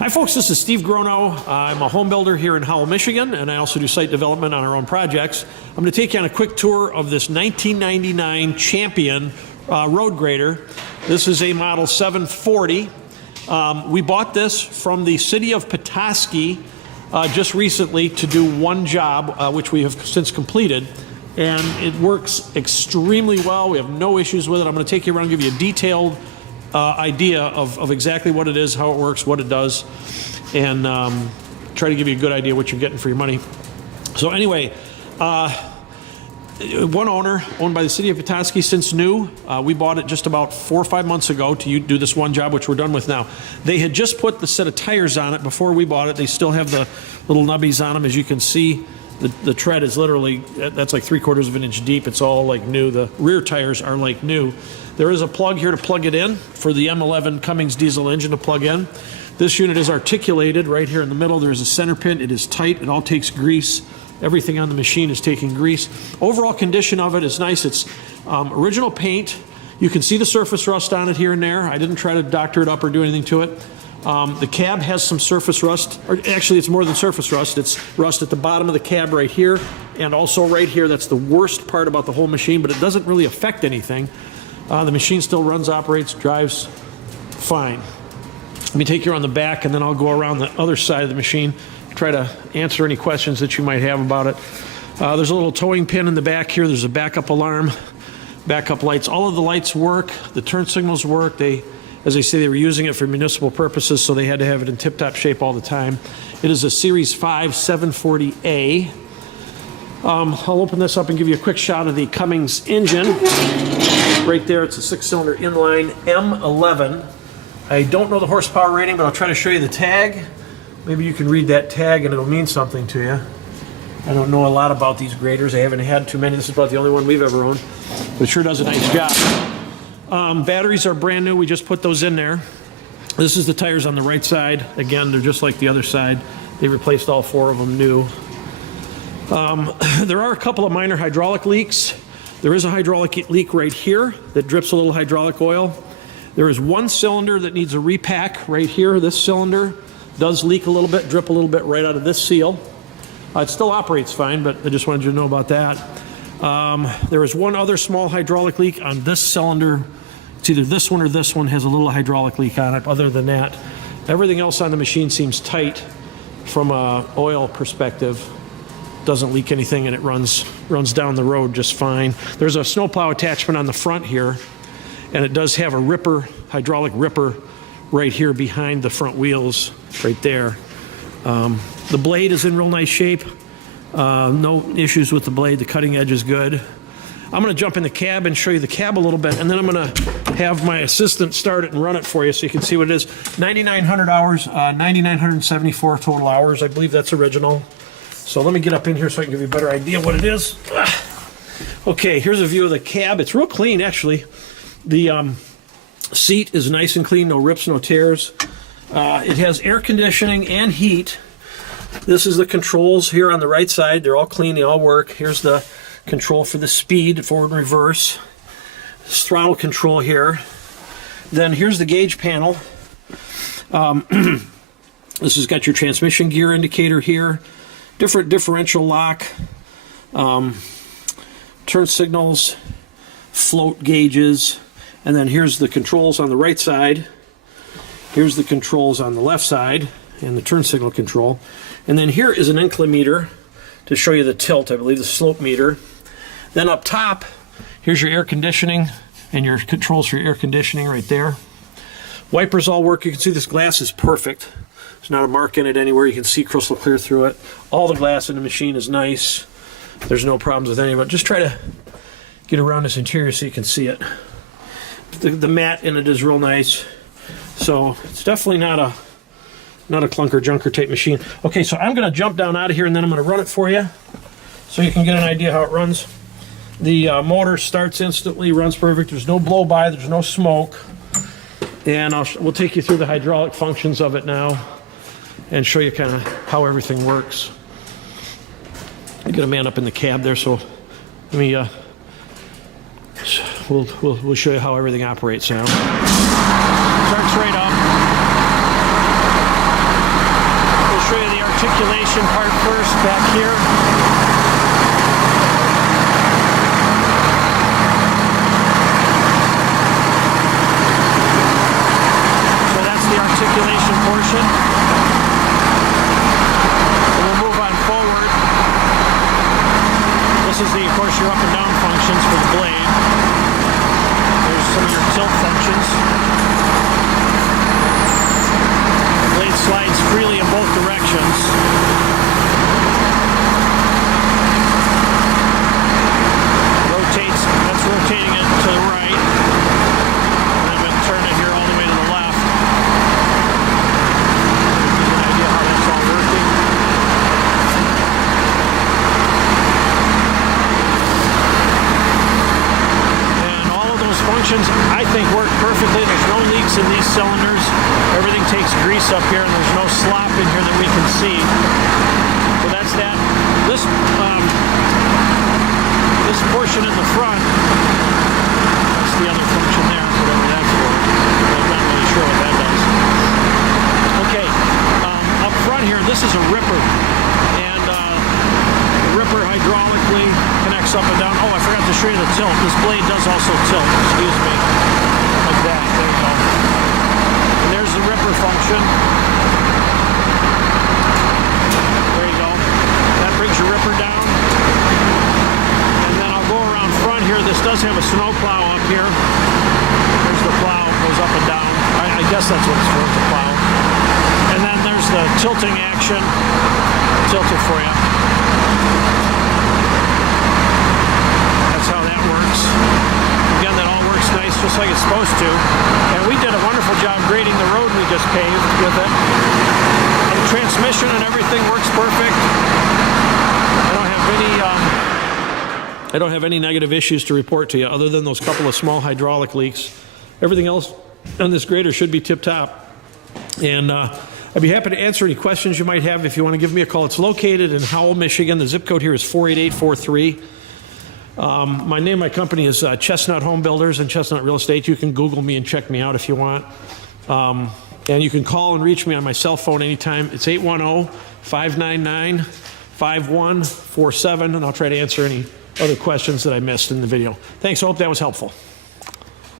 Hi folks, this is Steve Grono. I'm a home builder here in Howell, Michigan, and I also do site development on our own projects. I'm going to take you on a quick tour of this 1999 Champion road grader. This is a model 740. We bought this from the city of Petoskey just recently to do one job, which we have since completed. And it works extremely well. We have no issues with it. I'm going to take you around and give you a detailed idea of exactly what it is, how it works, what it does, and try to give you a good idea what you're getting for your money. So anyway, one owner, owned by the city of Petoskey since new. We bought it just about 4 or 5 months ago to do this one job, which we're done with now. They had just put the set of tires on it before we bought it. They still have the little nubbies on them. As you can see, the tread is literally, that's like 3/4 of an inch deep. It's all like new. The rear tires are like new. There is a plug here to plug it in for the M11 Cummins diesel engine to plug in. This unit is articulated right here in the middle. There's a center pin. It is tight. It all takes grease. Everything on the machine is taking grease. Overall condition of it is nice. It's original paint. You can see the surface rust on it here and there. I didn't try to doctor it up or do anything to it. The cab has some surface rust, or actually it's more than surface rust. It's rust at the bottom of the cab right here and also right here. That's the worst part about the whole machine, but it doesn't really affect anything. The machine still runs, operates, drives fine. Let me take you around the back and then I'll go around the other side of the machine, try to answer any questions that you might have about it. There's a little towing pin in the back here. There's a backup alarm, backup lights. All of the lights work. The turn signals work. As I say, they were using it for municipal purposes, so they had to have it in tip-top shape all the time. It is a Series 5 740A. I'll open this up and give you a quick shot of the Cummins engine. Right there, it's a 6-cylinder inline M11. I don't know the horsepower rating, but I'll try to show you the tag. Maybe you can read that tag and it'll mean something to you. I don't know a lot about these graders. I haven't had too many. This is about the only one we've ever owned, but it sure does a nice job. Batteries are brand new. We just put those in there. This is the tires on the right side. Again, they're just like the other side. They replaced all 4 of them new. There are a couple of minor hydraulic leaks. There is a hydraulic leak right here that drips a little hydraulic oil. There is one cylinder that needs a repack right here. This cylinder does leak a little bit, drip a little bit right out of this seal. It still operates fine, but I just wanted you to know about that. There is one other small hydraulic leak on this cylinder. It's either this one or this one has a little hydraulic leak on it. Other than that, everything else on the machine seems tight from a oil perspective. Doesn't leak anything, and it runs down the road just fine. There's a snowplow attachment on the front here, and it does have a ripper, hydraulic ripper, right here behind the front wheels, right there. The blade is in real nice shape. No issues with the blade. The cutting edge is good. I'm going to jump in the cab and show you the cab a little bit, and then I'm going to have my assistant start it and run it for you so you can see what it is. 9,900 hours, 9,974 total hours. I believe that's original. So let me get up in here so I can give you a better idea what it is. Okay, here's a view of the cab. It's real clean, actually. The seat is nice and clean, no rips, no tears. It has air conditioning and heat. This is the controls here on the right side. They're all clean, they all work. Here's the control for the speed, forward and reverse. This throttle control here. Then here's the gauge panel. This has got your transmission gear indicator here. Different differential lock. Turn signals, float gauges. And then here's the controls on the right side. Here's the controls on the left side and the turn signal control. And then here is an inclinometer to show you the tilt, I believe the slope meter. Then up top, here's your air conditioning and your controls for your air conditioning right there. Wipers all work. You can see this glass is perfect. There's not a mark in it anywhere. You can see crystal clear through it. All the glass in the machine is nice. There's no problems with any of it. Just try to get around this interior so you can see it. The mat in it is real nice. So it's definitely not a clunker junker type machine. Okay, so I'm going to jump down out of here and then I'm going to run it for you so you can get an idea how it runs. The motor starts instantly, runs perfect. There's no blow by, there's no smoke. And we'll take you through the hydraulic functions of it now and show you kind of how everything works. I got a man up in the cab there, so let me we'll show you how everything operates now. Starts right up. articulation part first, back here. So that's the articulation portion. And we'll move on forward. This is the, of course, your up and down functions for the blade. There's some of your tilt functions. The blade slides freely in both directions. Rotates, that's rotating it to the right. And I'm going to turn it here all the way to the left. Give you an idea how that's all working. Functions, I think, work perfectly. There's no leaks in these cylinders. Everything takes grease up here, and there's no slop in here that we can see. So that's that. This portion in the front, that's the other function there, whatever that's for. I'm not really sure what that does. Okay, up front here, this is a ripper. And the ripper hydraulically connects up and down. Oh, I forgot to show you the tilt. This blade does also tilt, excuse me, like that. There you go. And there's the ripper function. There you go. That brings your ripper down. And then I'll go around front here. This does have a snow plow up here. There's the plow, goes up and down. I guess that's what it's for, the plow. And then there's the tilting action. Tilt it for you. How that works. Again, that all works nice, just like it's supposed to. And we did a wonderful job grading the road we just paved with it. And the transmission and everything works perfect. I don't have any negative issues to report to you, other than those couple of small hydraulic leaks. Everything else on this grader should be tip-top. And I'd be happy to answer any questions you might have if you want to give me a call. It's located in Howell, Michigan. The zip code here is 48843. My name, my company is Chestnut Home Builders and Chestnut Real Estate. You can Google me and check me out if you want. And you can call and reach me on my cell phone anytime. It's 810-599-5147, and I'll try to answer any other questions that I missed in the video. Thanks, I hope that was helpful.